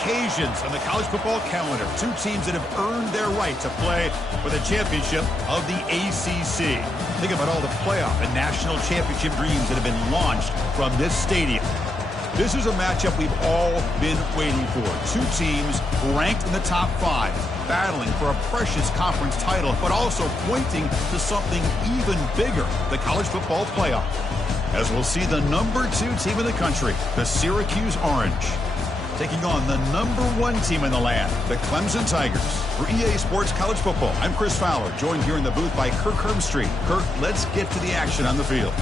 occasions on the college football calendar. Two teams that have earned their right to play for the championship of the ACC. Think about all the playoff and national championship dreams that have been launched from this stadium. This is a matchup we've all been waiting for. Two teams ranked in the top 5, battling for a precious conference title, but also pointing to something even bigger, the college football playoff. As we'll see the number 2 team in the country, the Syracuse Orange, taking on the number 1 team in the land, the Clemson Tigers. For EA Sports College Football, I'm Chris Fowler, joined here in the booth by Kirk Herbstreit. Kirk, let's get to the action on the field.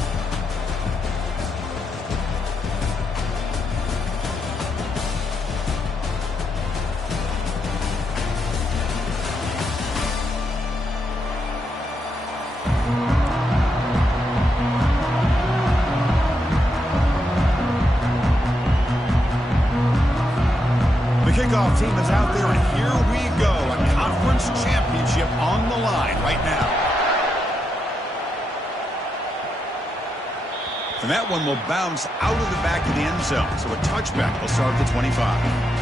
Kickoff team is out there, and here we go. A conference championship on the line right now. And that one will bounce out of the back of the end zone, so a touchback will start at the 25.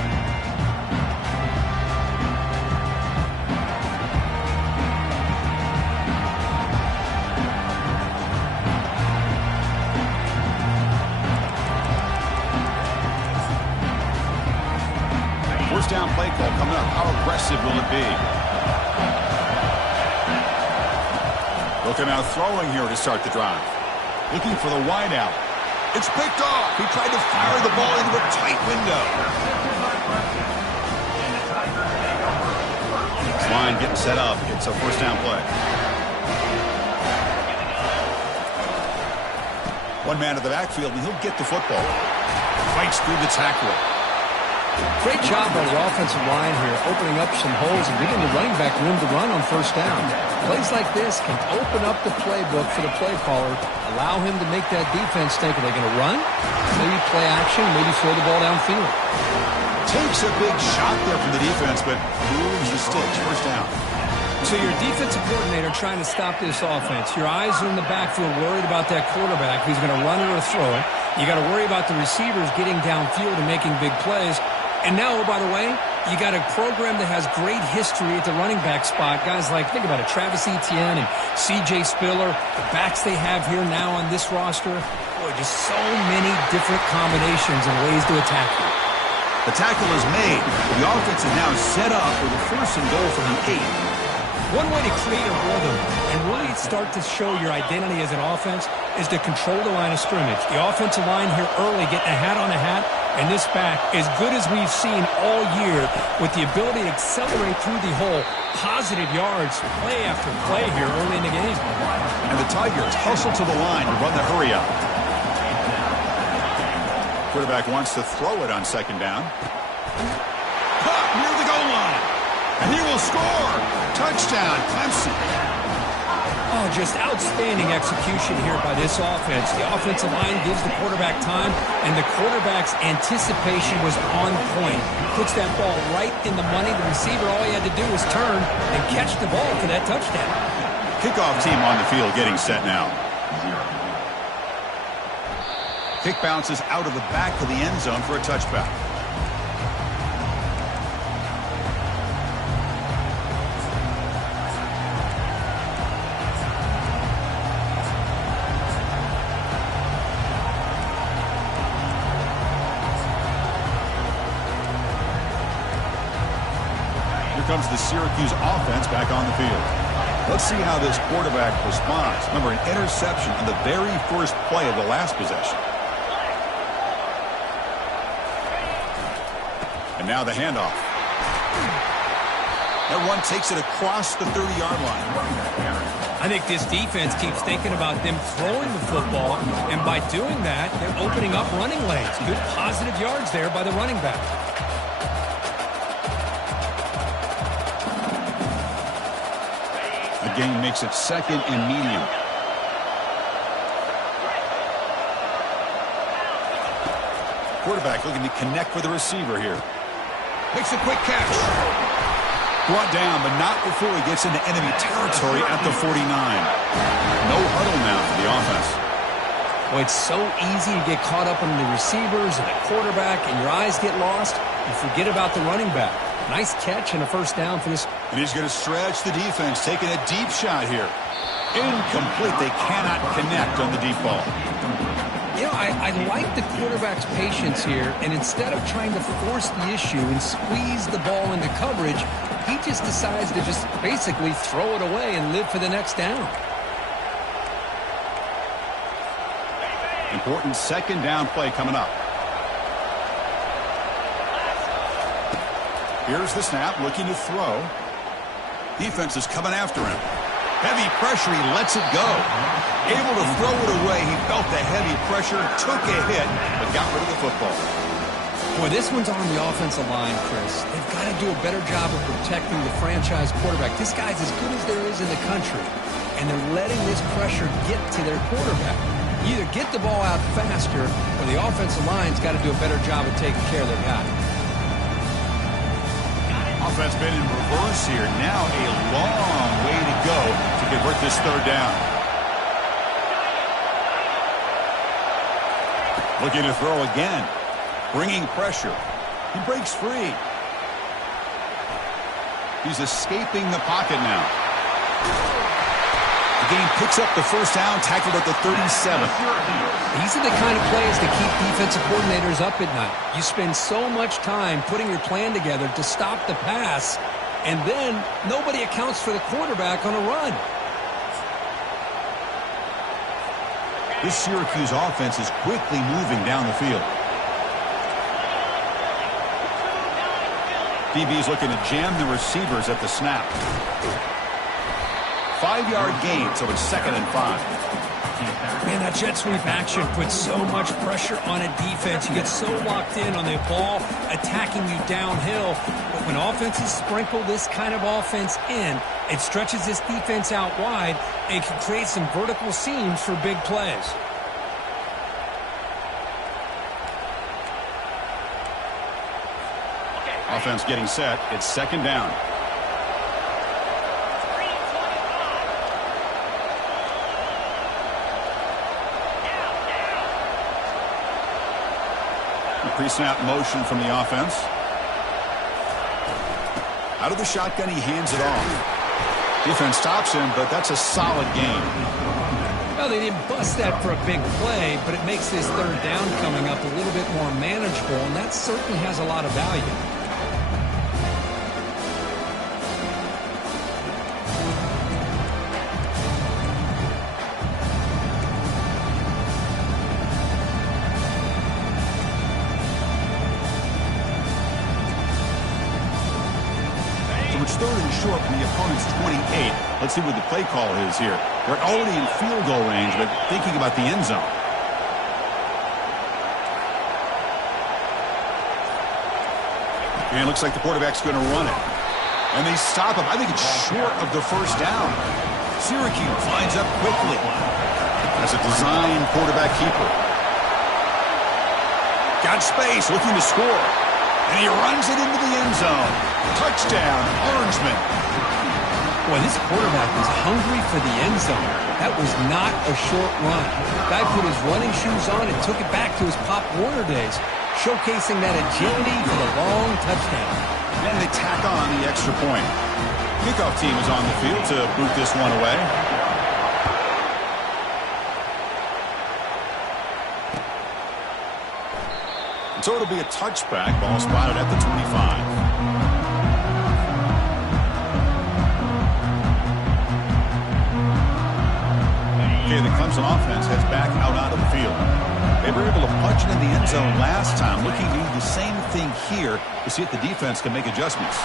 First down play call coming up. How aggressive will it be? Looking out throwing here to start the drive. Looking for the wide out. It's picked off. He tried to fire the ball into a tight window. This line getting set up. It's a first down play. One man to the backfield, and he'll get the football. Fights through the tackle. Great job by the offensive line here, opening up some holes and giving the running back room to run on first down. Plays like this can open up the playbook for the play caller, allow him to make that defense think, are they going to run? Maybe play action, maybe throw the ball downfield. Takes a big shot there from the defense, but moves the sticks. First down. So your defensive coordinator trying to stop this offense. Your eyes are in the backfield worried about that quarterback who's going to run it or throw it. You got to worry about the receivers getting downfield and making big plays. And now, oh, by the way, you got a program that has great history at the running back spot. Guys like, think about it, Travis Etienne and C.J. Spiller, the backs they have here now on this roster. Boy, just so many different combinations and ways to attack you. The tackle is made. The offense is now set up with a first and goal from the 8. One way to create a rhythm and really start to show your identity as an offense is to control the line of scrimmage. The offensive line here early getting a hat on a hat, and this back, as good as we've seen all year, with the ability to accelerate through the hole, positive yards, play after play here early in the game. And the Tigers hustle to the line to run the hurry up. Quarterback wants to throw it on second down. Caught near the goal line. And he will score. Touchdown, Clemson. Oh, just outstanding execution here by this offense. The offensive line gives the quarterback time, and the quarterback's anticipation was on point. Puts that ball right in the money. The receiver, all he had to do was turn and catch the ball for that touchdown. Kickoff team on the field getting set now. Kick bounces out of the back of the end zone for a touchback. Comes the Syracuse offense back on the field. Let's see how this quarterback responds. Remember, an interception on the very first play of the last possession. And now the handoff. That one takes it across the 30-yard line. I think this defense keeps thinking about them throwing the football, and by doing that, they're opening up running lanes. Good positive yards there by the running back. Game makes it second and medium. Quarterback looking to connect with the receiver here. Makes a quick catch. Brought down, but not before he gets into enemy territory at the 49. No huddle now for the offense. Well, it's so easy to get caught up in the receivers and the quarterback, and your eyes get lost. You forget about the running back. Nice catch and a first down for this. And he's going to stretch the defense, taking a deep shot here. Incomplete. They cannot connect on the deep ball. You know, I like the quarterback's patience here, and instead of trying to force the issue and squeeze the ball into coverage, he just decides to just basically throw it away and live for the next down. Important second down play coming up. Here's the snap, looking to throw. Defense is coming after him. Heavy pressure, he lets it go. Able to throw it away. He felt the heavy pressure, took a hit, but got rid of the football. Boy, this one's on the offensive line, Chris. They've got to do a better job of protecting the franchise quarterback. This guy's as good as there is in the country, and they're letting this pressure get to their quarterback. Either get the ball out faster, or the offensive line's got to do a better job of taking care of their guy. Offense been in reverse here. Now a long way to go to convert this third down. Looking to throw again. Bringing pressure. He breaks free. He's escaping the pocket now. The game picks up the first down, tackled at the 37. These are the kind of plays that keep defensive coordinators up at night. You spend so much time putting your plan together to stop the pass, and then nobody accounts for the quarterback on a run. This Syracuse offense is quickly moving down the field. DB's looking to jam the receivers at the snap. 5-yard gain, so it's 2nd and 5. Man, that jet sweep action puts so much pressure on a defense. You get so locked in on the ball attacking you downhill. But when offenses sprinkle this kind of offense in, it stretches this defense out wide and can create some vertical seams for big plays. Offense getting set. It's 2nd down. Pre-snap motion from the offense. Out of the shotgun, he hands it off. Defense stops him, but that's a solid gain. Well, they didn't bust that for a big play, but it makes this third down coming up a little bit more manageable, and that certainly has a lot of value. It's 3rd and short from the opponent's 28. Let's see what the play call is here. They're already in field goal range, but thinking about the end zone. And it looks like the quarterback's going to run it. And they stop him. I think it's short of the first down. Syracuse lines up quickly. As a design quarterback keeper. Got space, looking to score. And he runs it into the end zone. Touchdown, Orangemen. Boy, this quarterback was hungry for the end zone. That was not a short run. Guy put his running shoes on and took it back to his Pop Warner days, showcasing that agility for the long touchdown. And they tack on the extra point. Kickoff team is on the field to boot this one away. So it'll be a touchback. Ball spotted at the 25. Okay, the Clemson offense heads back out onto the field. They were able to punch it in the end zone last time, looking to do the same thing here to see if the defense can make adjustments.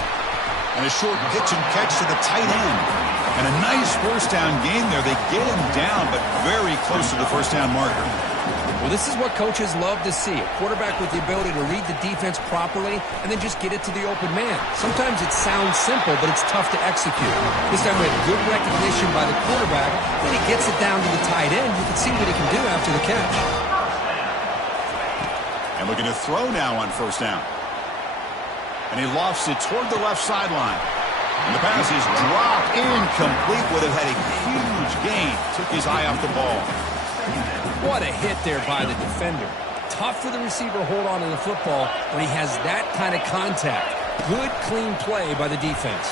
And a short pitch and catch to the tight end. And a nice first down gain there. They get him down, but very close to the first down marker. Well, this is what coaches love to see. A quarterback with the ability to read the defense properly and then just get it to the open man. Sometimes it sounds simple, but it's tough to execute. This time we had good recognition by the quarterback. When he gets it down to the tight end, you can see what he can do after the catch. And looking to throw now on first down. And he lofts it toward the left sideline. And the pass is dropped incomplete. Would have had a huge gain. Took his eye off the ball. What a hit there by the defender. tough for the receiver to hold on to the football when he has that kind of contact. Good, clean play by the defense.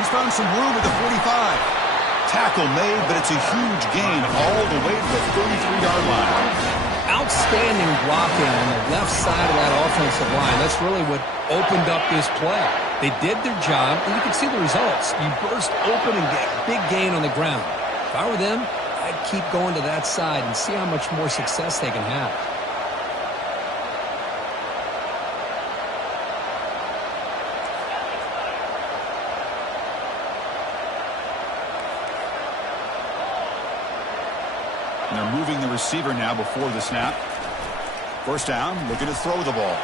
He's found some room at the 45. Tackle made, but it's a huge gain all the way to the 33-yard line. Outstanding blocking on the left side of that offensive line. That's really what opened up this play. They did their job, and you can see the results. You burst open and get a big gain on the ground. If I were them, I'd keep going to that side and see how much more success they can have. And they're moving the receiver now before the snap. First down, looking to throw the ball.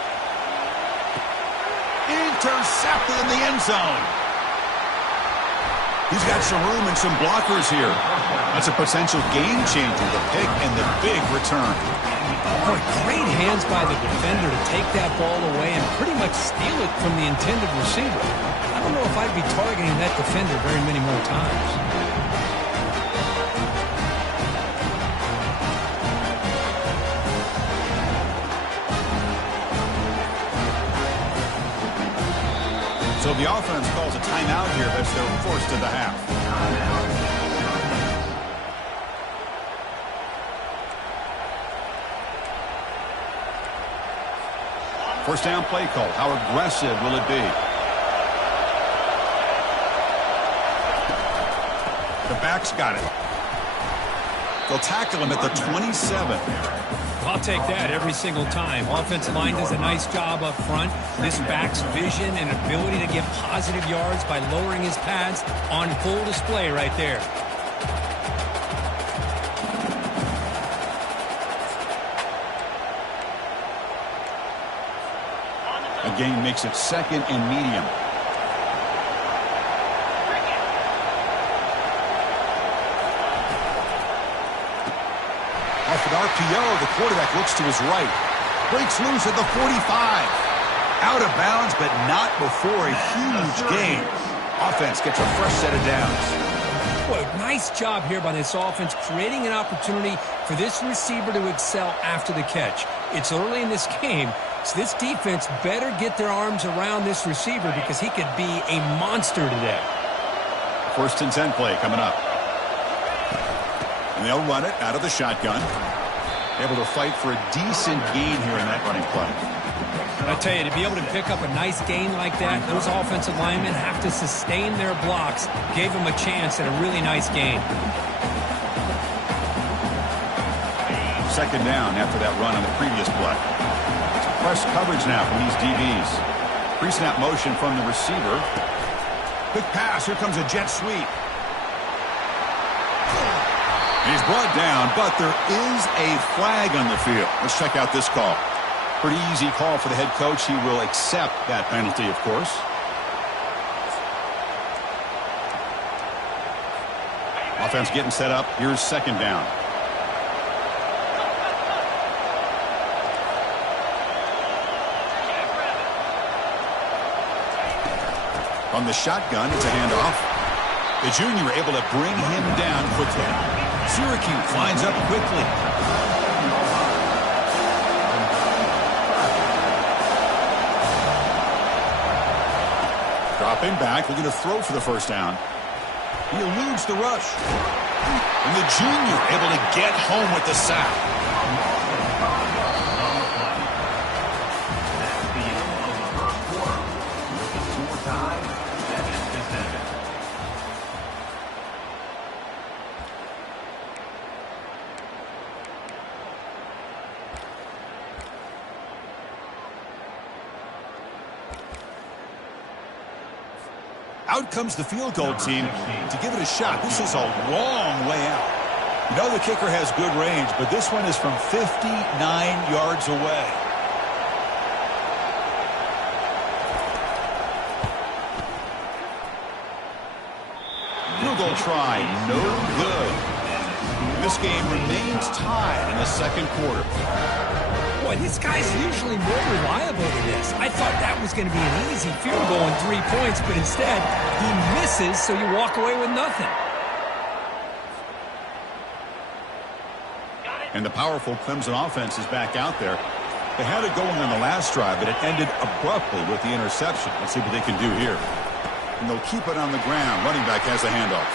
Intercepted in the end zone. He's got some room and some blockers here. That's a potential game changer, the pick and the big return. Boy, great hands by the defender to take that ball away and pretty much steal it from the intended receiver. I don't know if I'd be targeting that defender very many more times. So the offense calls a timeout here. That's their first of the half. First down play call. How aggressive will it be? The back's got it. They'll tackle him at the 27. I'll take that every single time. Offensive line does a nice job up front. This back's vision and ability to get positive yards by lowering his pads on full display right there. A gain makes it second and medium. Off an RPO, the quarterback looks to his right. Breaks loose at the 45. Out of bounds, but not before a huge gain. Offense gets a fresh set of downs. Boy, nice job here by this offense, creating an opportunity for this receiver to excel after the catch. It's early in this game, so this defense better get their arms around this receiver because he could be a monster today. First and 10 play coming up. And they'll run it out of the shotgun. Able to fight for a decent gain here in that running play. I tell you, to be able to pick up a nice gain like that, those offensive linemen have to sustain their blocks. Gave them a chance at a really nice gain. Second down after that run on the previous play. It's press coverage now from these DBs. Pre-snap motion from the receiver. Quick pass. Here comes a jet sweep. He's brought down, but there is a flag on the field. Let's check out this call. Pretty easy call for the head coach. He will accept that penalty, of course. Offense getting set up. Here's second down. From the shotgun, it's a handoff. The junior able to bring him down quickly. Syracuse lines up quickly. Dropping back, looking to throw for the first down. He eludes the rush. And the junior able to get home with the sack. Out comes the field goal team to give it a shot. This is a long way out. You know the kicker has good range, but this one is from 59 yards away. Field goal try, no good. This game remains tied in the second quarter. Boy, this guy's usually more reliable than this. I thought that was going to be an easy field goal and 3 points, but instead, he misses, so you walk away with nothing. And the powerful Clemson offense is back out there. They had it going on the last drive, but it ended abruptly with the interception. Let's see what they can do here. And they'll keep it on the ground. Running back has the handoff.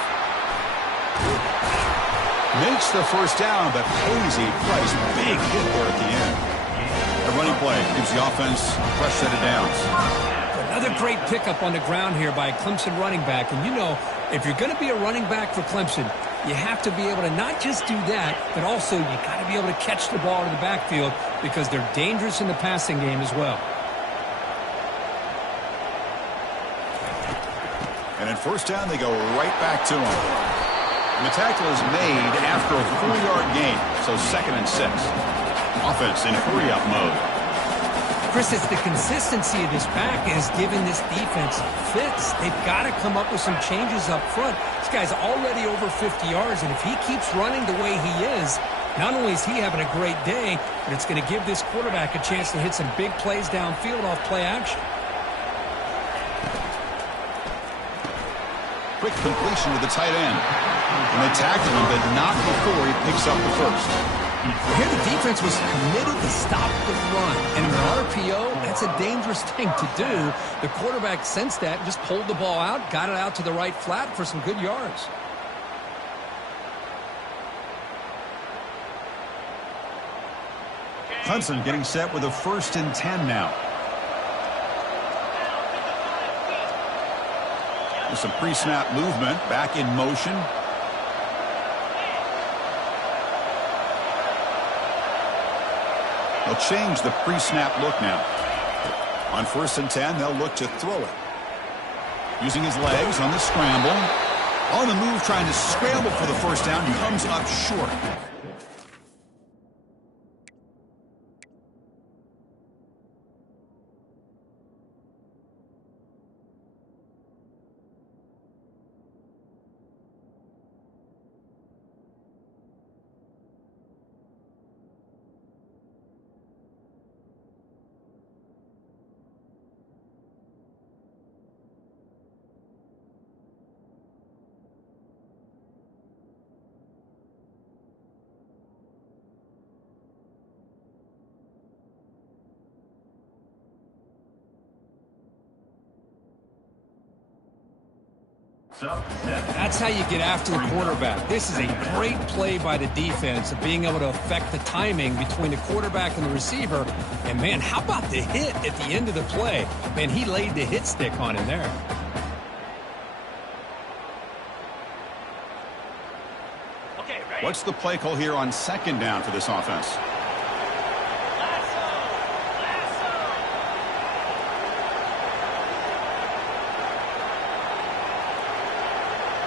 Makes the first down, but pays a price. Big hit there at the end. The running play gives the offense a fresh set of downs. Another great pickup on the ground here by a Clemson running back. And you know, if you're going to be a running back for Clemson, you have to be able to not just do that, but also you got to be able to catch the ball in the backfield because they're dangerous in the passing game as well. And in first down, they go right back to him. And the tackle is made after a 4-yard gain, so 2nd and 6. Offense in hurry-up mode. Chris, it's the consistency of this back is giving this defense fits. They've got to come up with some changes up front. This guy's already over 50 yards, and if he keeps running the way he is, not only is he having a great day, but it's going to give this quarterback a chance to hit some big plays downfield off play action. Quick completion to the tight end. And they tackle him, but not before he picks up the first. Here the defense was committed to stop the run. And in an RPO, that's a dangerous thing to do. The quarterback sensed that and just pulled the ball out, got it out to the right flat for some good yards. Clemson getting set with a 1st and 10 now. With some pre-snap movement, back in motion. They'll change the pre-snap look now. On 1st and 10, they'll look to throw it. Using his legs on the scramble. On the move, trying to scramble for the first down. Comes up short. That's how you get after the quarterback. This is a great play by the defense of being able to affect the timing between the quarterback and the receiver. And, man, how about the hit at the end of the play? Man, he laid the hit stick on him there. What's the play call here on 2nd down for this offense?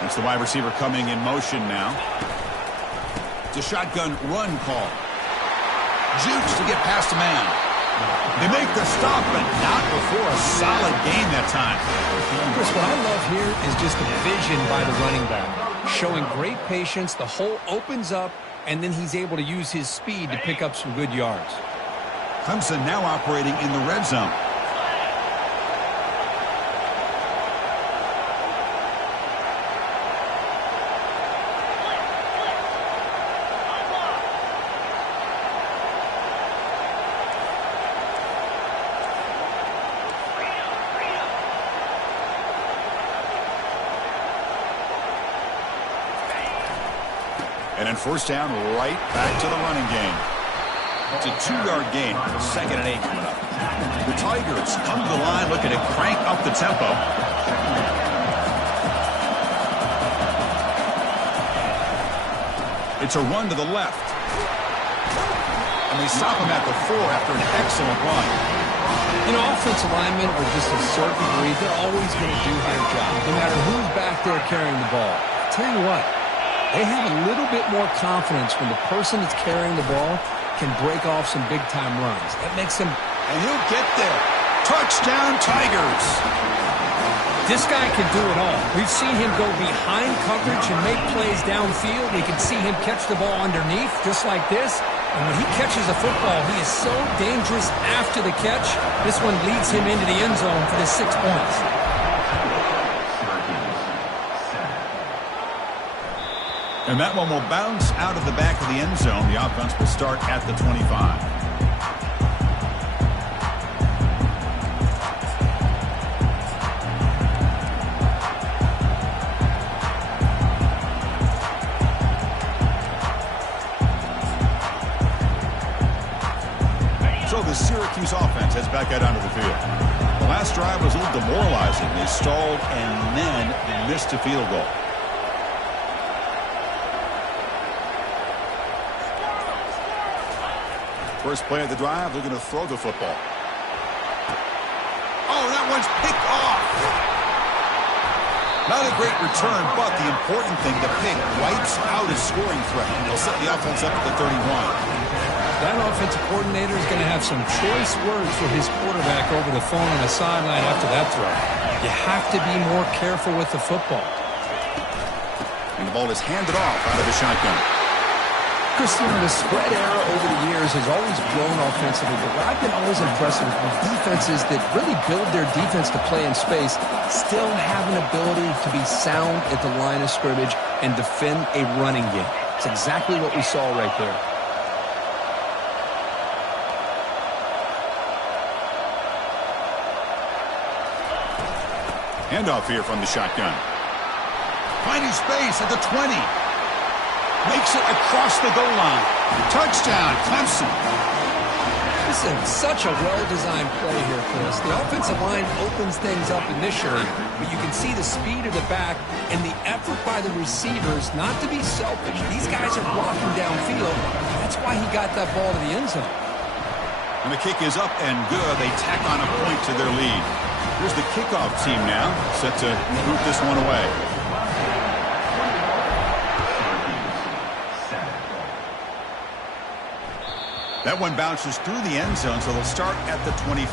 It's the wide receiver coming in motion now. It's a shotgun run call. Jukes to get past a man. They make the stop, but not before a solid gain that time. Chris, what I love here is just the vision by the running back. Showing great patience, the hole opens up, and then he's able to use his speed to pick up some good yards. Clemson now operating in the red zone. And then first down, right back to the running game. It's a 2-yard gain. 2nd and 8 coming up. The Tigers come to the line looking to crank up the tempo. It's a run to the left. And they stop him at the 4 after an excellent run. You know, offensive linemen are just a certain breed. They're always going to do their job, no matter who's back there carrying the ball. I'll tell you what. They have a little bit more confidence when the person that's carrying the ball can break off some big-time runs. That makes them... And he'll get there. Touchdown, Tigers. This guy can do it all. We've seen him go behind coverage and make plays downfield. We can see him catch the ball underneath, just like this. And when he catches a football, he is so dangerous after the catch. This one leads him into the end zone for the 6 points. And that one will bounce out of the back of the end zone. The offense will start at the 25. So the Syracuse offense heads back out onto the field. The last drive was a little demoralizing. They stalled and then missed a field goal. First play of the drive, they're going to throw the football. Oh, that one's picked off. Not a great return, but the important thing, the pick wipes out a scoring threat. They'll set the offense up at the 31. That offensive coordinator is going to have some choice words for his quarterback over the phone on the sideline after that throw. You have to be more careful with the football. And the ball is handed off out of the shotgun. Christian, the spread era over the years has always grown offensively, but what I've been always impressed with defenses that really build their defense to play in space still have an ability to be sound at the line of scrimmage and defend a running game. It's exactly what we saw right there. Handoff here from the shotgun. Finding space at the 20. Makes it across the goal line. Touchdown, Clemson. This is such a well-designed play here, Chris. The offensive line opens things up initially, but you can see the speed of the back and the effort by the receivers not to be selfish. These guys are blocking downfield. That's why he got that ball to the end zone. And the kick is up and good. They tack on a point to their lead. Here's the kickoff team now, set to root this one away. That one bounces through the end zone, so they'll start at the 25.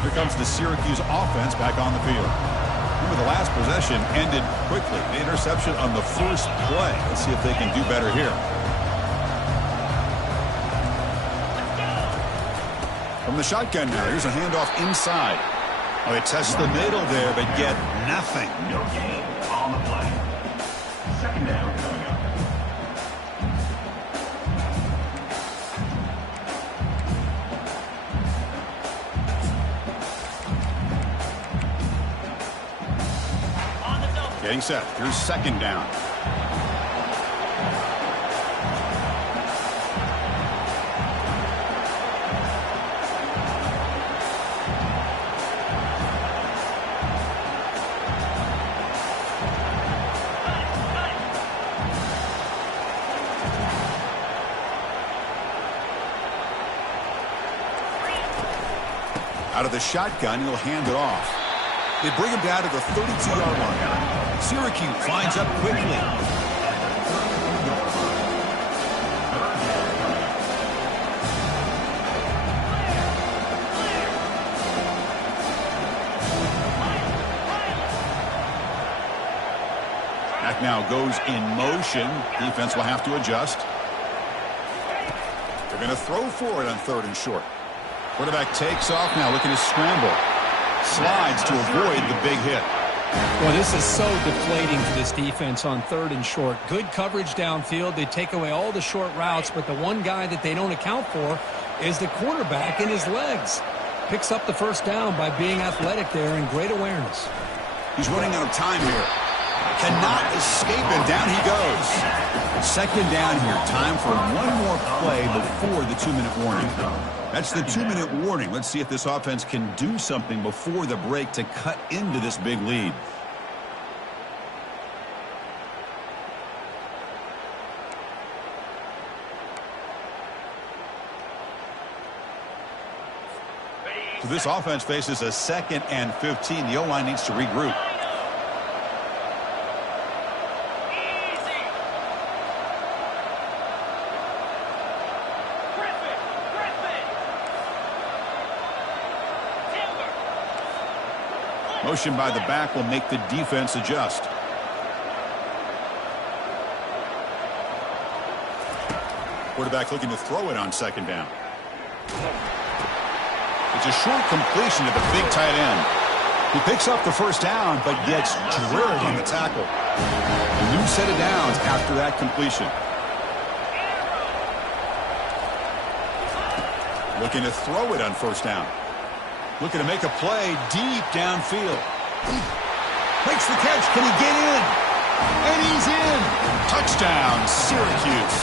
Here comes the Syracuse offense back on the field. Remember, the last possession ended quickly. The interception on the first play. Let's see if they can do better here. From the shotgun now, here's a handoff inside. Oh, they test the middle there, but get nothing. No gain on the play. Second down coming up. Getting set. Here's second down. Out of the shotgun, he'll hand it off. They bring him down to the 32-yard line. Syracuse lines up quickly. Back now goes in motion. Defense will have to adjust. They're going to throw for it on third and short. Quarterback takes off now, looking to scramble. Slides to avoid the big hit. Well, this is so deflating for this defense on third and short. Good coverage downfield. They take away all the short routes, but the one guy that they don't account for is the quarterback and his legs. Picks up the first down by being athletic there and great awareness. He's running out of time here. Cannot escape, and down he goes. Second down here. Time for one more play before the 2-minute warning. That's the 2-minute warning. Let's see if this offense can do something before the break to cut into this big lead. So this offense faces a 2nd and 15. The O-line needs to regroup. Motion by the back will make the defense adjust. Quarterback looking to throw it on second down. It's a short completion to the big tight end. He picks up the first down, but gets drilled on the tackle. A new set of downs after that completion. Looking to throw it on first down. Looking to make a play deep downfield. Makes the catch. Can he get in? And he's in. Touchdown, Syracuse.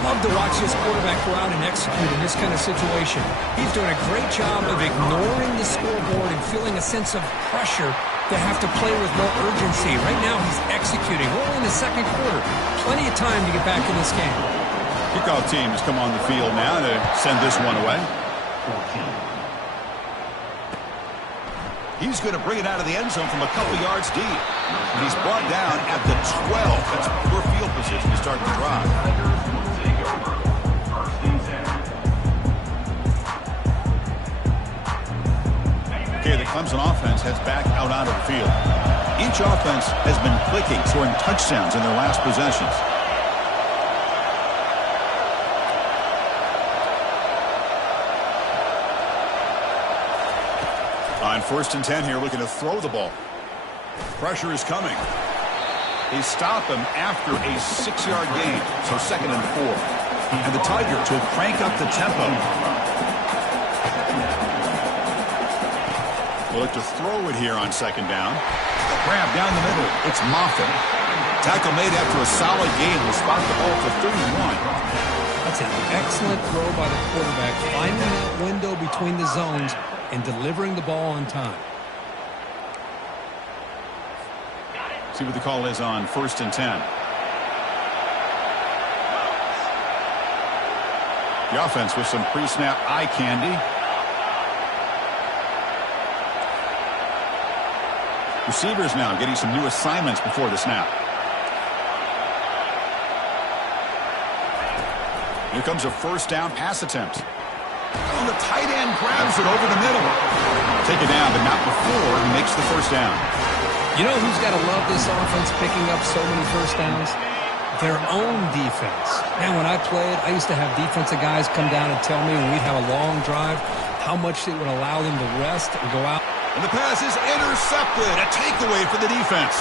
Love to watch this quarterback go out and execute in this kind of situation. He's doing a great job of ignoring the scoreboard and feeling a sense of pressure to have to play with more urgency. Right now, he's executing. We're only in the second quarter. Plenty of time to get back in this game. Kickoff team has come on the field now to send this one away. He's going to bring it out of the end zone from a couple yards deep. And he's brought down at the 12. That's poor field position to start the drive. Okay, the Clemson offense heads back out onto the field. Each offense has been clicking, scoring touchdowns in their last possessions. On 1st and 10 here, looking to throw the ball. Pressure is coming. They stop him after a 6-yard gain, so 2nd and 4. And the Tigers will crank up the tempo. We'll look to throw it here on 2nd down. Grab down the middle. It's Moffitt. Tackle made after a solid gain. Will spot the ball for 31. That's an excellent throw by the quarterback, finding that window between the zones and delivering the ball on time. See what the call is on 1st and 10. The offense with some pre-snap eye candy. Receivers now getting some new assignments before the snap. Here comes a 1st down pass attempt. Oh, the tight end grabs it over the middle. Take it down, but not before he makes the 1st down. You know who's got to love this offense picking up so many 1st downs? Their own defense. Man, when I played, I used to have defensive guys come down and tell me when we'd have a long drive how much it would allow them to rest and go out. And the pass is intercepted. A takeaway for the defense.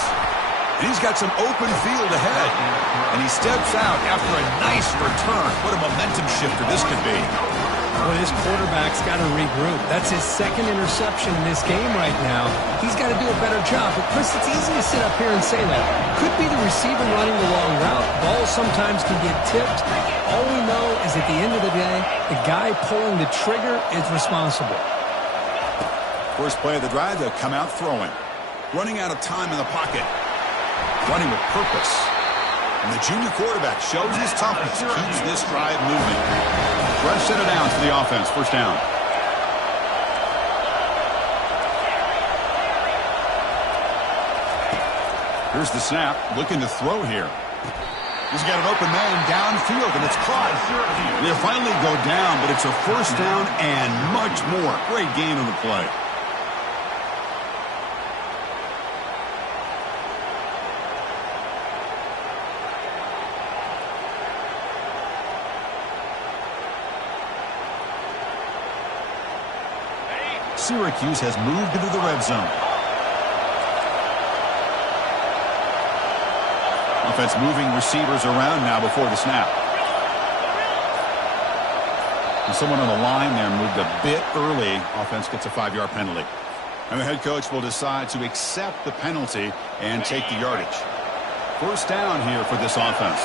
And he's got some open field ahead. And he steps out after a nice return. What a momentum shifter this could be. Well, his quarterback's got to regroup. That's his 2nd interception in this game right now. He's got to do a better job. But, Chris, it's easy to sit up here and say that. Could be the receiver running the long route. Balls sometimes can get tipped. All we know is at the end of the day, the guy pulling the trigger is responsible. First play of the drive, they'll come out throwing. Running out of time in the pocket. Running with purpose. And the junior quarterback shows his toughness, keeps this drive moving. Fresh set of downs for the offense. 1st down. Here's the snap. Looking to throw here. He's got an open man downfield, and it's caught. They'll finally go down, but it's a 1st down and much more. Great gain on the play. Syracuse has moved into the red zone. Offense moving receivers around now before the snap. And someone on the line there moved a bit early. Offense gets a 5-yard penalty. And the head coach will decide to accept the penalty and take the yardage. 1st down here for this offense.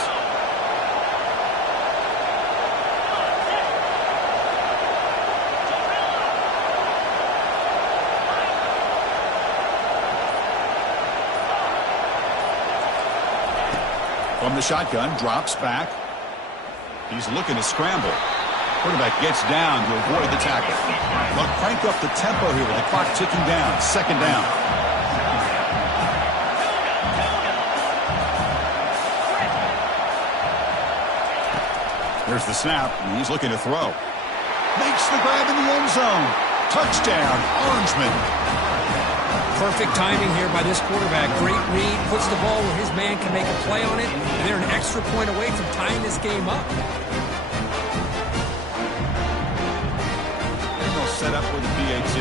From the shotgun, drops back. He's looking to scramble. Quarterback gets down to avoid the tackle. They'll crank up the tempo here with the clock ticking down. 2nd down. There's the snap, and he's looking to throw. Makes the grab in the end zone. Touchdown, Orangemen. Perfect timing here by this quarterback. Great read, puts the ball where his man can make a play on it, and they're an extra point away from tying this game up. And they'll set up with the PAT.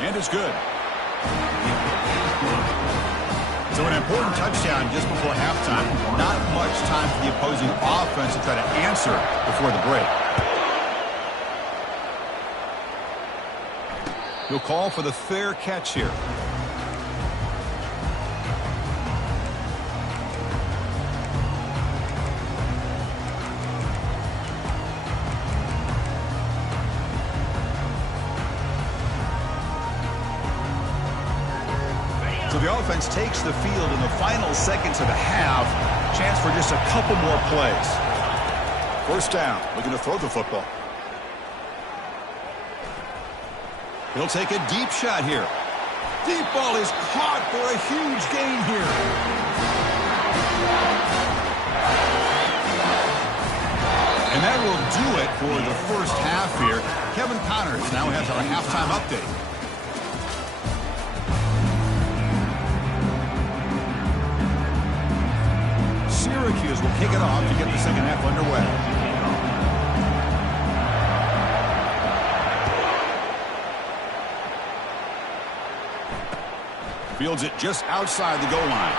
And it's good. So an important touchdown just before halftime. Not much time for the opposing offense to try to answer before the break. He'll call for the fair catch here. So the offense takes the field in the final seconds of the half. Chance for just a couple more plays. First down. Looking to throw the football. He'll take a deep shot here. Deep ball is caught for a huge gain here. And that will do it for the first half here. Kevin Connors now has our halftime update. Syracuse will kick it off to get the second half underway. Fields it just outside the goal line.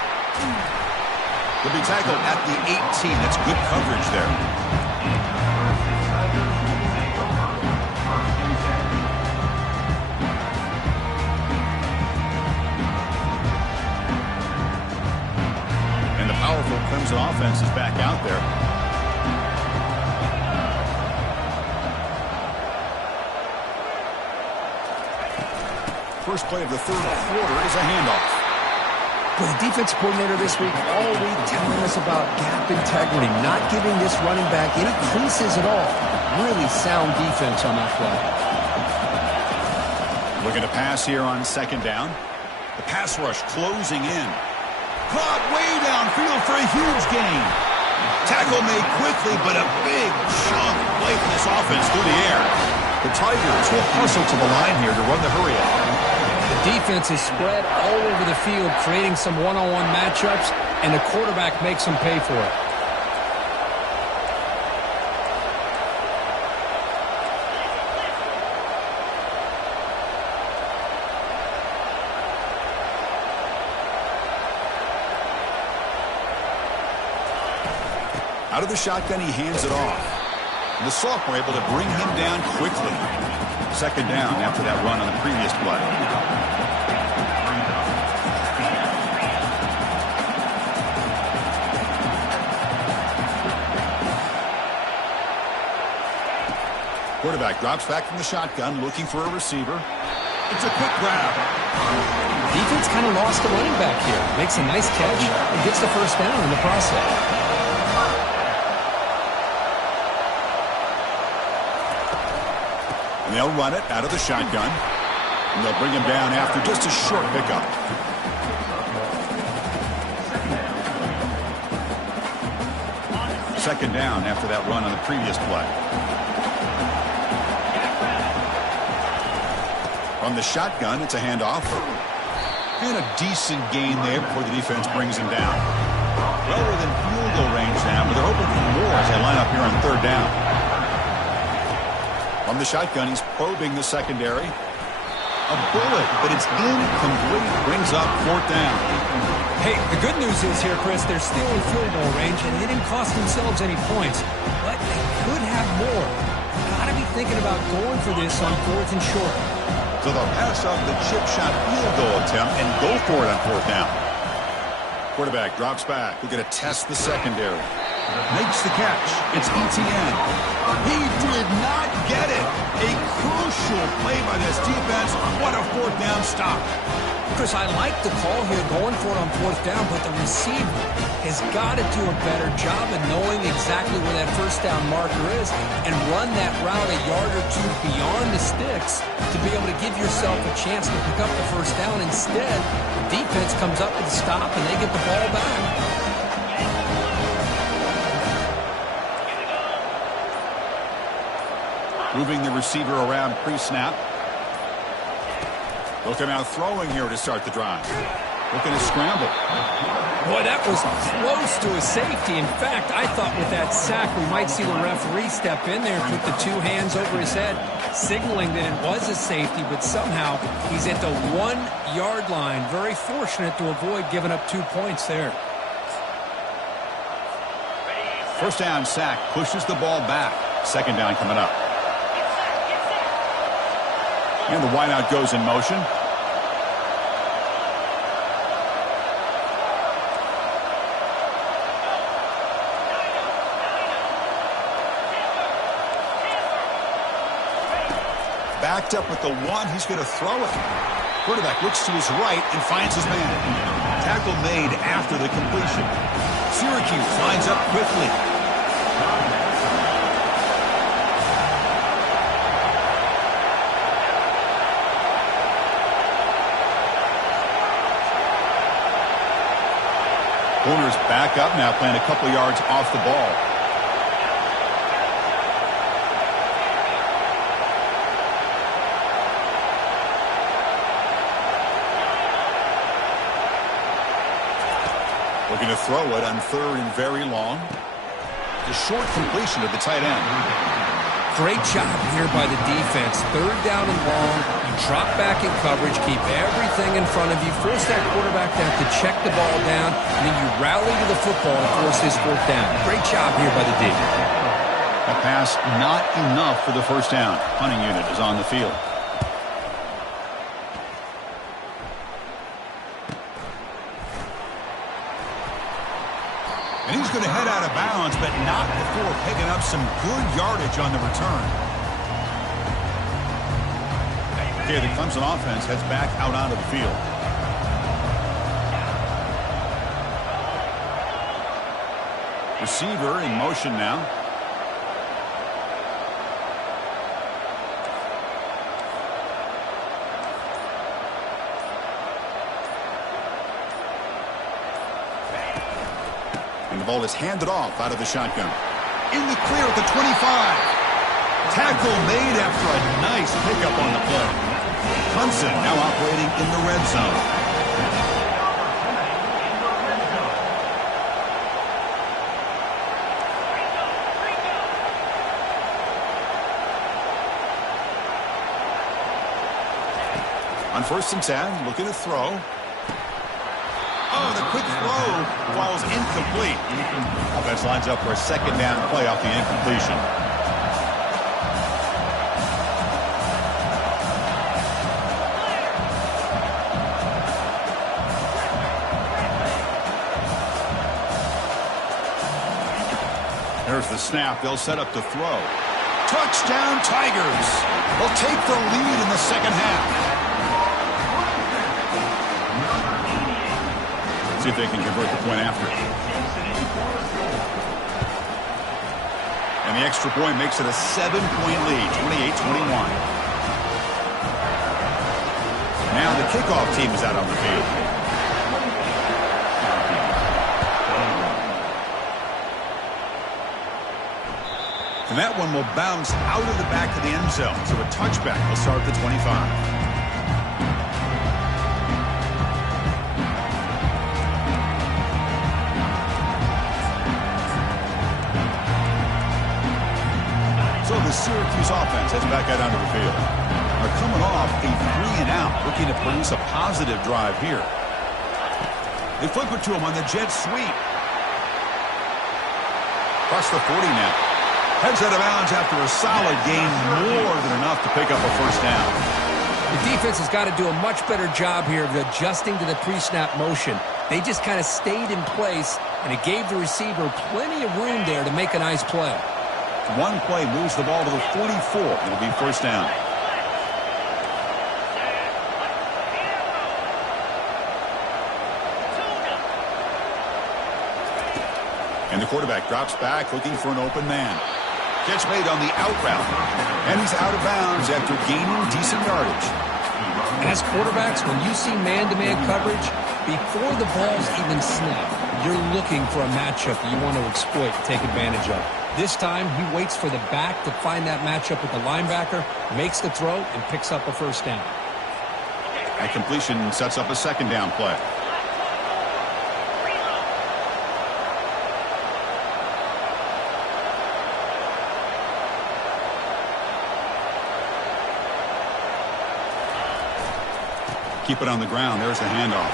He'll be tackled at the 18. That's good coverage there. And the powerful Clemson offense is back out there. First play of the third quarter is a handoff. Well, the defense coordinator this week all week telling us about gap integrity, not giving this running back any creases at all. Really sound defense on that play. Looking to pass here on second down. The pass rush closing in. Caught way downfield for a huge gain. Tackle made quickly, but a big chunk play for this offense through the air. The Tigers will hustle to the line here to run the hurry out. The defense is spread all over the field, creating some one-on-one matchups, and the quarterback makes them pay for it. Out of the shotgun, he hands it off. And the sophomore able to bring him down quickly. Second down after that run on the previous play. Quarterback drops back from the shotgun, looking for a receiver. It's a quick grab. Defense kind of lost the running back here. Makes a nice catch and gets the first down in the process. They'll run it out of the shotgun. And they'll bring him down after just a short pickup. Second down after that run on the previous play. From the shotgun, it's a handoff. And a decent gain there before the defense brings him down. Well within field goal range now, but they're hoping for more as they line up here on third down. From the shotgun, he's probing the secondary. A bullet, but it's incomplete. Brings up fourth down. Hey, the good news is here, Chris, they're still in field goal range, and they didn't cost themselves any points. But they could have more. Got to be thinking about going for this on fourth and short. So they'll pass up the chip shot field goal attempt and go for it on fourth down. Quarterback drops back. We're going to test the secondary. Makes the catch. It's Ncaa. He did not get it. A crucial play by this defense. What a fourth down stop. Chris, I like the call here going for it on fourth down, but the receiver has got to do a better job of knowing exactly where that first down marker is and run that route a yard or two beyond the sticks to be able to give yourself a chance to pick up the first down. Instead, the defense comes up with a stop and they get the ball back. Moving the receiver around pre-snap. They'll come out throwing here to start the drive. Looking to scramble. Boy, that was close to a safety. In fact, I thought with that sack we might see the referee step in there, put the two hands over his head, signaling that it was a safety, but somehow he's at the 1-yard line. Very fortunate to avoid giving up 2 points there. First down sack pushes the ball back. Second down coming up. And the wideout goes in motion. Backed up with the 1. He's going to throw it. Quarterback looks to his right and finds his man. Tackle made after the completion. Syracuse lines up quickly. Corners back up now, playing a couple yards off the ball. Looking to throw it on 3rd and very long. The short completion of the tight end. Great job here by the defense. 3rd down and long. You drop back in coverage, keep everything in front of you, force that quarterback to have to check the ball down, and then you rally to the football and force this 4th down. Great job here by the D. A pass not enough for the first down. Punting unit is on the field. And he's going to head out of bounds, but not before picking up some good yardage on the return. Okay, the Clemson offense heads back out onto the field. Receiver in motion now. And the ball is handed off out of the shotgun. In the clear at the 25. Tackle made after a nice pickup on the play. Clemson now operating in the red zone. On 1st and 10, looking to throw. Oh, the quick throw falls incomplete. Offense lines up for a 2nd down play off the incompletion. There's the snap. They'll set up to throw. Touchdown, Tigers. They'll take the lead in the 2nd half. See if they can convert the point after. And the extra point makes it a 7-point lead, 28-21. Now the kickoff team is out on the field. And that one will bounce out of the back of the end zone. So a touchback will start at the 25. So the Syracuse offense heads back out onto the field. They're coming off a 3-and-out, looking to produce a positive drive here. They flip it to him on the jet sweep. Across the 40 now. Heads out of bounds after a solid gain, more than enough to pick up a first down. The defense has got to do a much better job here of adjusting to the pre-snap motion. They just kind of stayed in place, and it gave the receiver plenty of room there to make a nice play. One play moves the ball to the 44. It'll be first down. And the quarterback drops back, looking for an open man. Catch made on the out route. And he's out of bounds after gaining decent yardage. And as quarterbacks, when you see man-to-man coverage, before the ball's even snapped, you're looking for a matchup that you want to exploit, take advantage of. This time, he waits for the back to find that matchup with the linebacker, makes the throw, and picks up a first down. That completion sets up a second down play. Keep it on the ground. There's the handoff.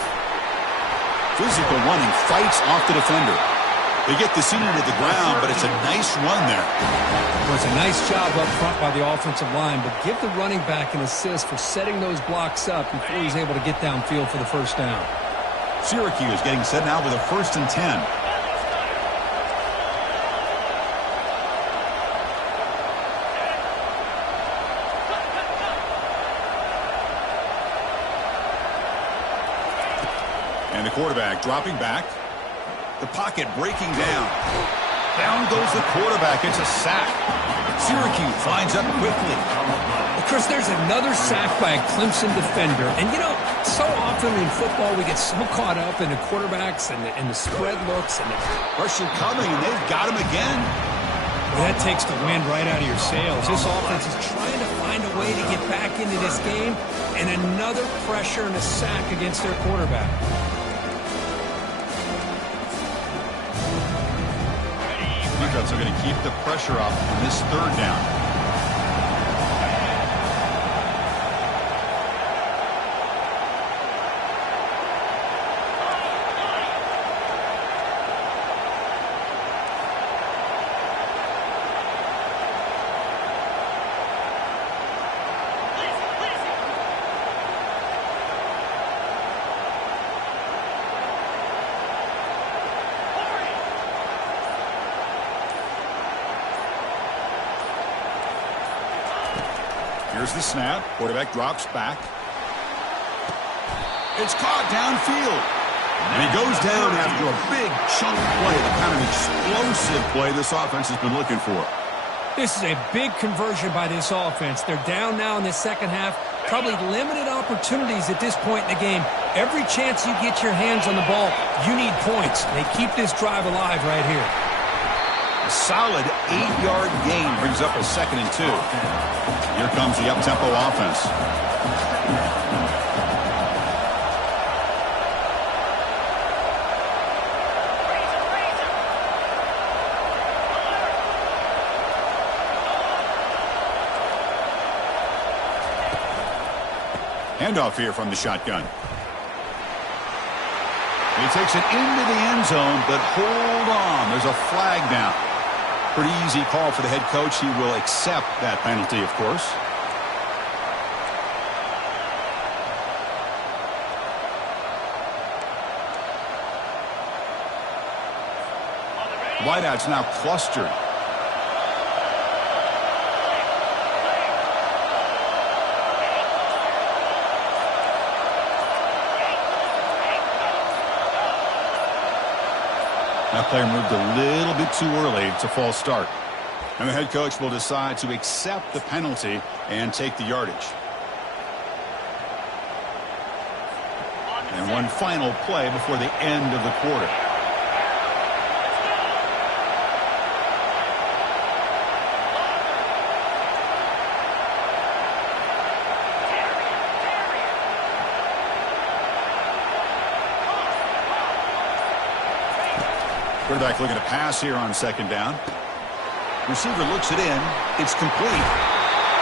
Physical running, fights off the defender. They get the senior to the ground, but it's a nice run there. Well, it's a nice job up front by the offensive line, but give the running back an assist for setting those blocks up before he's able to get downfield for the first down. Syracuse getting set now with a 1st and 10. And the quarterback dropping back. The pocket breaking down. Down goes the quarterback. It's a sack. Syracuse finds up quickly. Well, Chris, there's another sack by a Clemson defender. And, you know, so often in football we get so caught up in the quarterbacks and the spread looks. And the pressure coming, and they've got him again. Well, that takes the wind right out of your sails. This offense is trying to find a way to get back into this game. And another pressure and a sack against their quarterback. Defense are going to keep the pressure up on this 3rd down. Here's the snap. Quarterback drops back. It's caught downfield. And he goes down after a big chunk play, the kind of explosive play this offense has been looking for. This is a big conversion by this offense. They're down now in the second half. Probably limited opportunities at this point in the game. Every chance you get your hands on the ball, you need points. They keep this drive alive right here. A solid 8-yard gain brings up a 2nd and 2. Here comes the up-tempo offense. Handoff here from the shotgun. He takes it into the end zone, but hold on. There's a flag down. Pretty easy call for the head coach. He will accept that penalty, of course. Wideouts now clustered. That player moved a little bit too early. It's a false start. And the head coach will decide to accept the penalty and take the yardage. And one final play before the end of the quarter. Quarterback looking to pass here on 2nd down. Receiver looks it in. It's complete.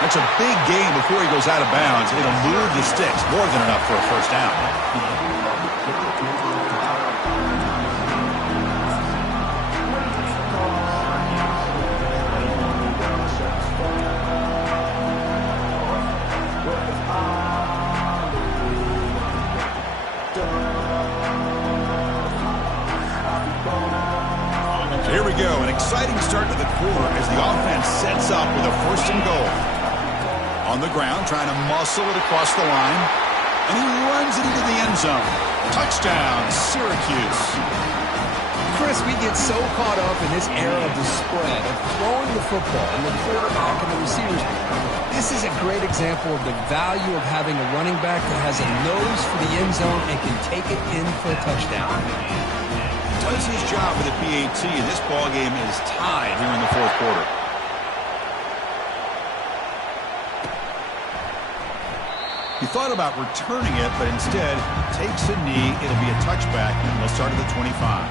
That's a big gain before he goes out of bounds. It'll move the sticks. More than enough for a 1st down. Here we go, an exciting start to the quarter as the offense sets up with a 1st and goal. On the ground, trying to muscle it across the line, and he runs it into the end zone. Touchdown, Syracuse. Chris, we get so caught up in this era of the spread, of throwing the football and the quarterback and the receivers. This is a great example of the value of having a running back that has a nose for the end zone and can take it in for a touchdown. Does his job with the PAT, and this ball game is tied here in the 4th quarter. He thought about returning it, but instead takes a knee. It'll be a touchback, and they'll start at the 25.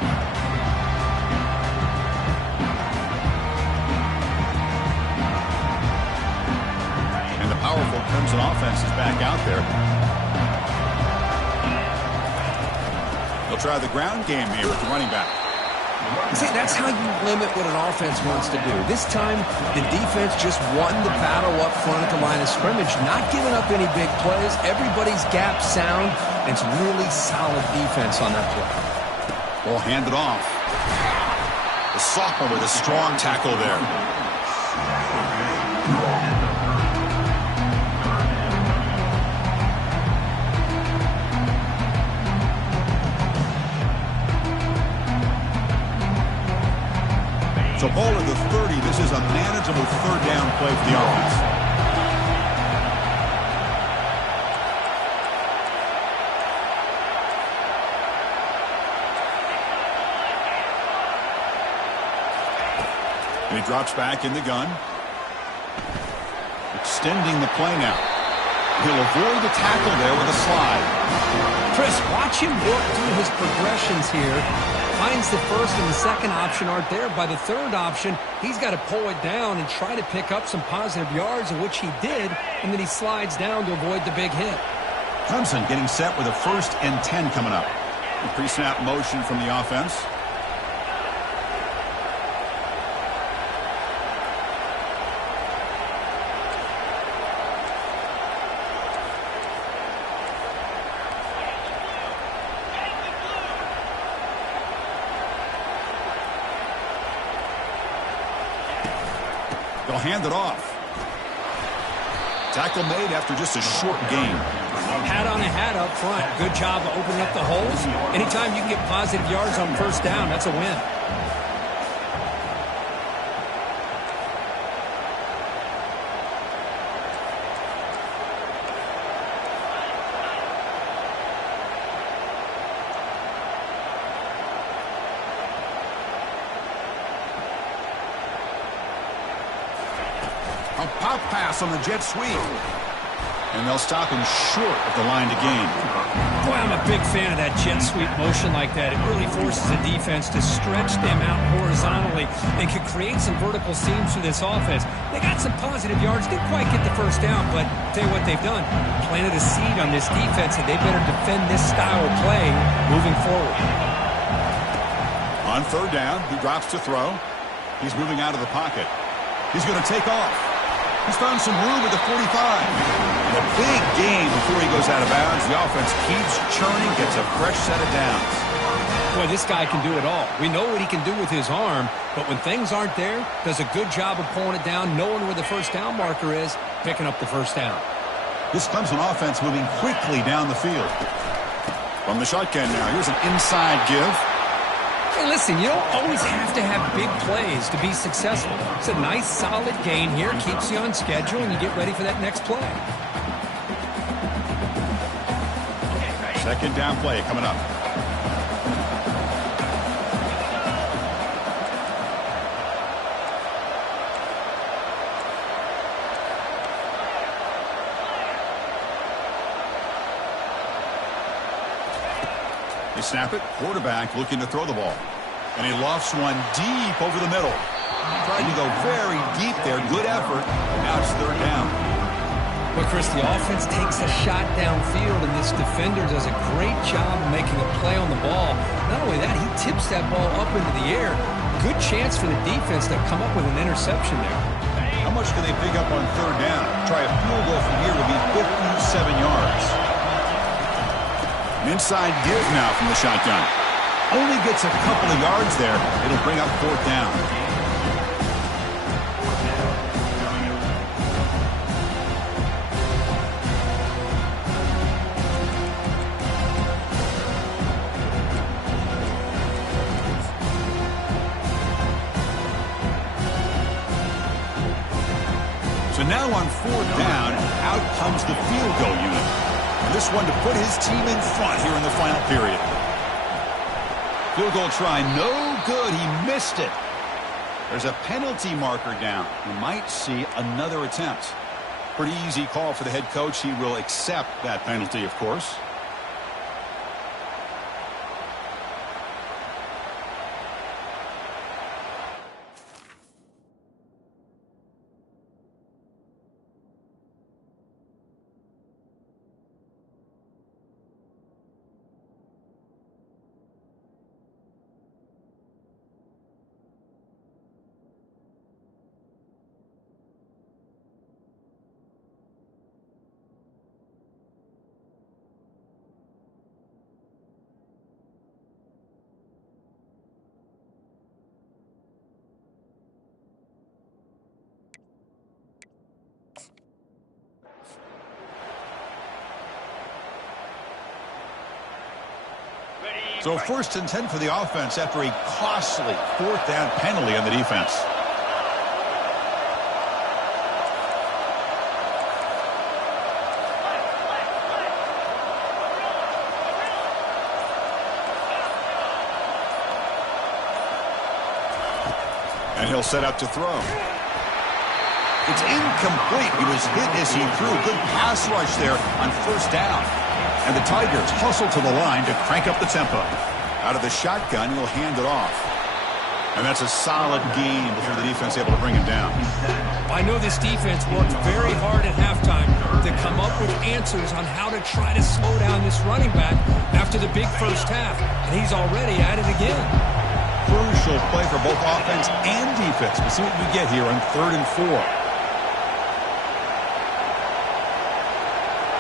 And the powerful Clemson offense is back out there. They'll try the ground game here with the running back. See, that's how you limit what an offense wants to do. This time, the defense just won the battle up front at the line of scrimmage, not giving up any big plays. Everybody's gap sound, and it's really solid defense on that play. Ball handed off. The sophomore with a strong tackle there. So ball at the 30. This is a manageable third down play for the offense. And he drops back in the gun. Extending the play now. He'll avoid the tackle there with a slide. Chris, watch him work through his progressions here. Finds the first and the second option aren't there. By the third option, he's got to pull it down and try to pick up some positive yards, of which he did, and then he slides down to avoid the big hit. Clemson getting set with a 1st and 10 coming up. A pre-snap motion from the offense. They'll hand it off. Tackle made after just a short gain. Hat on a hat up front. Good job of opening up the holes. Anytime you can get positive yards on first down, that's a win. A pop pass on the jet sweep. And they'll stop him short of the line to gain. Boy, I'm a big fan of that jet sweep motion like that. It really forces the defense to stretch them out horizontally and can create some vertical seams for this offense. They got some positive yards. Didn't quite get the first down, but I'll tell you what they've done. Planted a seed on this defense, and they better defend this style of play moving forward. On third down, he drops to throw. He's moving out of the pocket. He's going to take off. He's found some room at the 45. And a big gain before he goes out of bounds. The offense keeps churning, gets a fresh set of downs. Boy, this guy can do it all. We know what he can do with his arm, but when things aren't there, does a good job of pulling it down, knowing where the first down marker is, picking up the first down. This Clemson offense moving quickly down the field. From the shotgun now, here's an inside give. Hey, listen, you don't always have to have big plays to be successful. It's a nice, solid gain here. Keeps you on schedule, and you get ready for that next play. Second down play coming up. They snap it. Quarterback looking to throw the ball. And he lofts one deep over the middle. Tried to go very deep there. Good effort. Now it's third down. Well, Chris, the offense takes a shot downfield, and this defender does a great job of making a play on the ball. Not only that, he tips that ball up into the air. Good chance for the defense to come up with an interception there. How much can they pick up on third down? Try a field goal from here would be 57 yards. An inside give now from the shotgun. Only gets a couple of yards there. It'll bring up fourth down. So now on fourth down, out comes the field goal unit. And this one to put his team in front here in the final period. Field goal try, no good. He missed it. There's a penalty marker down. We might see another attempt. Pretty easy call for the head coach. He will accept that penalty, of course. So 1st and 10 for the offense after a costly 4th down penalty on the defense. And he'll set up to throw. It's incomplete. He was hit as he threw. Good pass rush there on 1st down. And the Tigers hustle to the line to crank up the tempo. Out of the shotgun, he'll hand it off. And that's a solid gain before the defense able to bring him down. I know this defense worked very hard at halftime to come up with answers on how to try to slow down this running back after the big 1st half. And he's already at it again. Crucial play for both offense and defense. We'll see what we get here on 3rd and 4.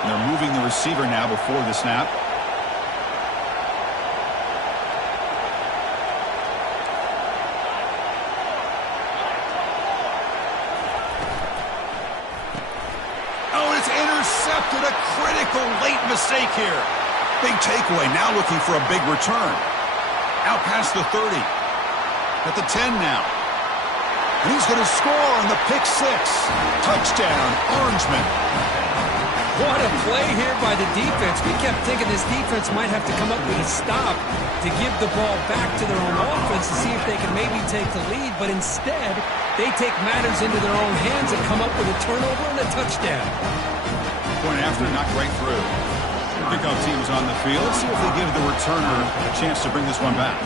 They're moving the receiver now before the snap. Oh, it's intercepted. A critical late mistake here. Big takeaway. Now looking for a big return. Out past the 30. At the 10 now. And he's going to score on the pick 6. Touchdown, Orangeman. What a play here by the defense. We kept thinking this defense might have to come up with a stop to give the ball back to their own offense to see if they can maybe take the lead. But instead, they take matters into their own hands and come up with a turnover and a touchdown. Point after, knocked right through. Kickoff team's on the field. Let's see if they give the returner a chance to bring this one back.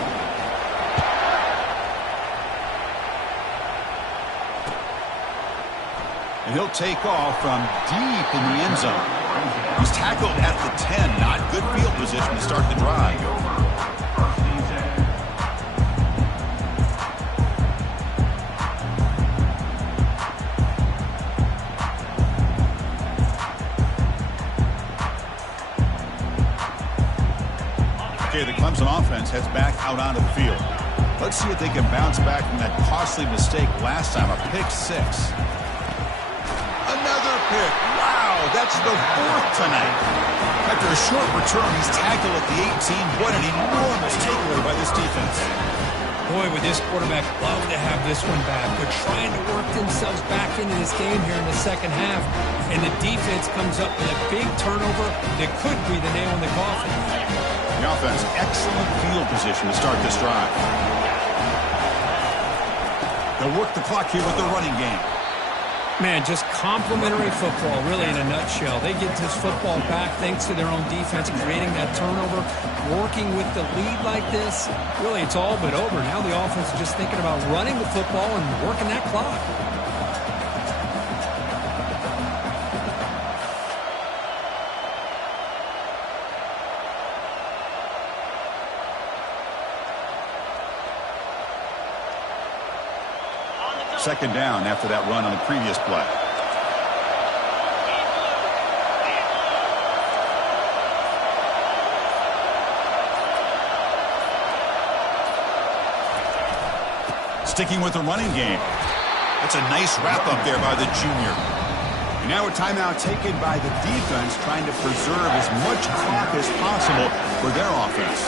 And he'll take off from deep in the end zone. He's tackled at the 10. Not good field position to start the drive. Okay, the Clemson offense heads back out onto the field. Let's see if they can bounce back from that costly mistake last time, a pick 6. Another pick. Wow, that's the 4th tonight. After a short return, he's tackled at the 18. What an enormous takeaway by this defense. Boy, would this quarterback love to have this one back. They're trying to work themselves back into this game here in the 2nd half. And the defense comes up with a big turnover that could be the nail in the coffin. The offense, excellent field position to start this drive. They'll work the clock here with the running game. Man, just complimentary football, really, in a nutshell. They get this football back thanks to their own defense, creating that turnover, working with the lead like this. Really, it's all but over. Now the offense is just thinking about running the football and working that clock. Second down after that run on the previous play. Sticking with the running game. That's a nice wrap-up there by the junior. And now a timeout taken by the defense, trying to preserve as much clock as possible for their offense.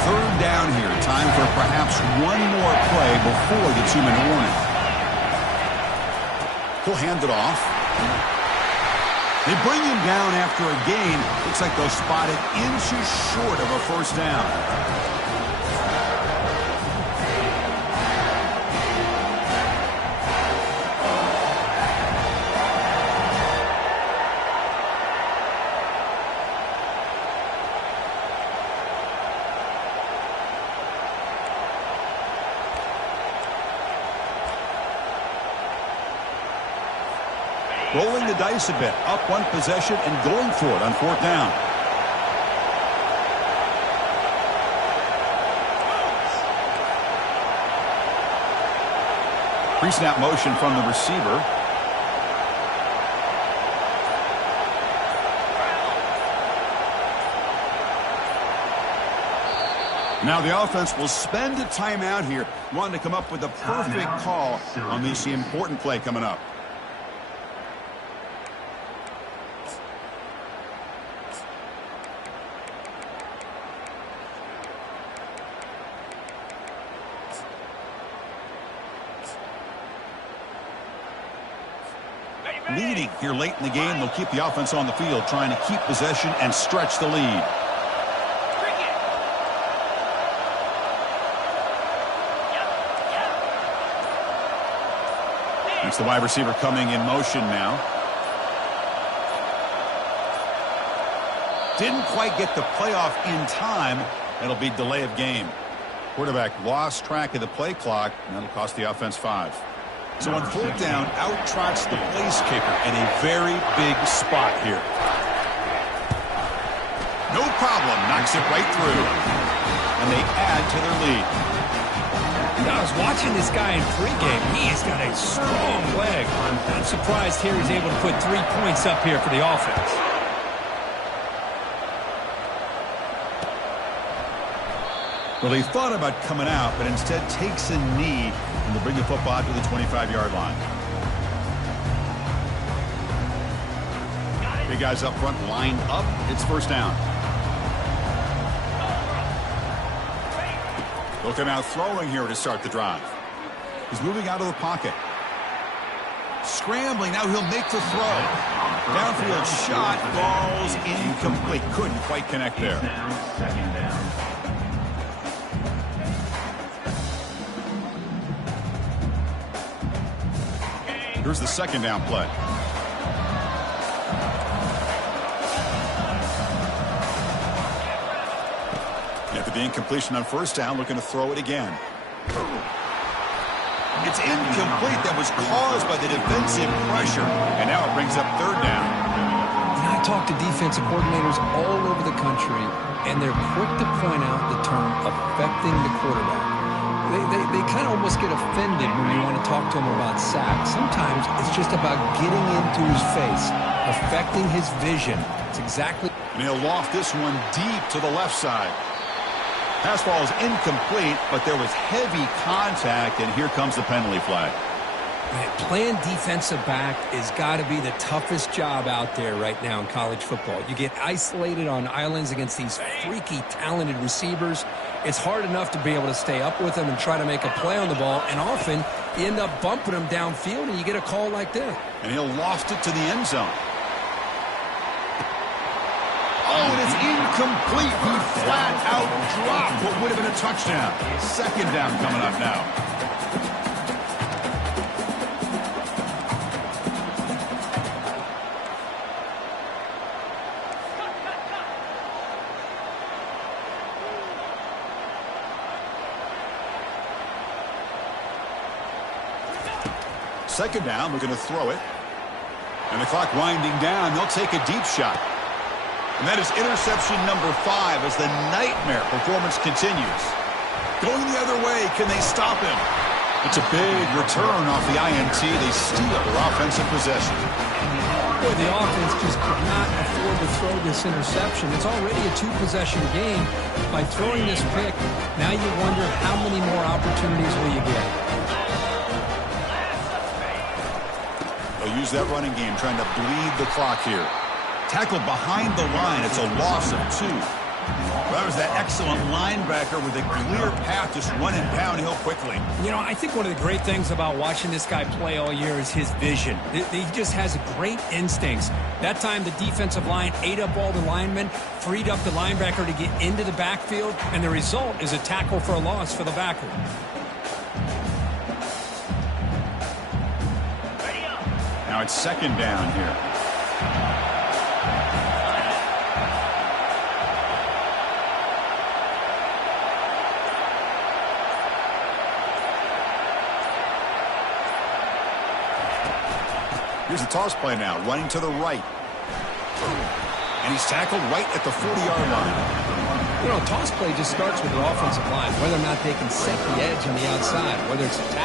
Third down here. Time for perhaps one more play before the 2-minute warning. He'll hand it off. They bring him down after a gain. Looks like they'll spot it inches short of a 1st down. Rolling the dice a bit. Up one possession and going for it on fourth down. Pre-snap motion from the receiver. Now the offense will spend a timeout here, wanting to come up with the perfect call on this important play coming up. Leading here late in the game, they'll keep the offense on the field, trying to keep possession and stretch the lead. It's the wide receiver coming in motion now. Didn't quite get the playoff in time. It'll be delay of game. Quarterback lost track of the play clock, and that'll cost the offense 5. So on fourth down, out trots the place kicker in a very big spot here. No problem, knocks it right through. And they add to their lead. I was watching this guy in pregame. He's got a strong leg. I'm surprised here he's able to put 3 points up here for the offense. Well, he thought about coming out, but instead takes a knee and will bring the football to the 25-yard line. Big guys up front lined up. It's first down. Looking out throwing here to start the drive. He's moving out of the pocket. Scrambling. Now he'll make the throw. Downfield shot. Falls incomplete. Couldn't quite connect there. Second down. Here's the second down play. After the incompletion on first down, looking to throw it again. It's incomplete. That was caused by the defensive pressure. And now it brings up third down. I talk to defensive coordinators all over the country, and they're quick to point out the term affecting the quarterback. They kind of almost get offended when you want to talk to them about sacks. Sometimes it's just about getting into his face, affecting his vision. It's exactly. And he'll loft this one deep to the left side. Pass ball is incomplete, but there was heavy contact, and here comes the penalty flag. Man, playing defensive back has got to be the toughest job out there right now in college football. You get isolated on islands against these freaky, talented receivers. It's hard enough to be able to stay up with them and try to make a play on the ball, and often you end up bumping them downfield, and you get a call like this. And he'll loft it to the end zone. Oh, and it's incomplete. He flat out dropped what would have been a touchdown. Second down coming up now. Second down, we're going to throw it. And the clock winding down, they'll take a deep shot. And that is interception number 5 as the nightmare performance continues. Going the other way, can they stop him? It's a big return off the INT. They steal their offensive possession. Boy, the offense just could not afford to throw this interception. It's already a 2-possession game. By throwing this pick, now you wonder how many more opportunities will you get. They'll use that running game, trying to bleed the clock here. Tackled behind the line. It's a loss of 2. That was that excellent linebacker with a clear path, just run and pound hill quickly. You know, I think one of the great things about watching this guy play all year is his vision. He just has great instincts. That time the defensive line ate up all the linemen, freed up the linebacker to get into the backfield, and the result is a tackle for a loss for the backer. Now it's second down here. Here's the toss play now, running to the right. And he's tackled right at the 40-yard line. You know, toss play just starts with the offensive line, whether or not they can set the edge on the outside, whether it's a tackle.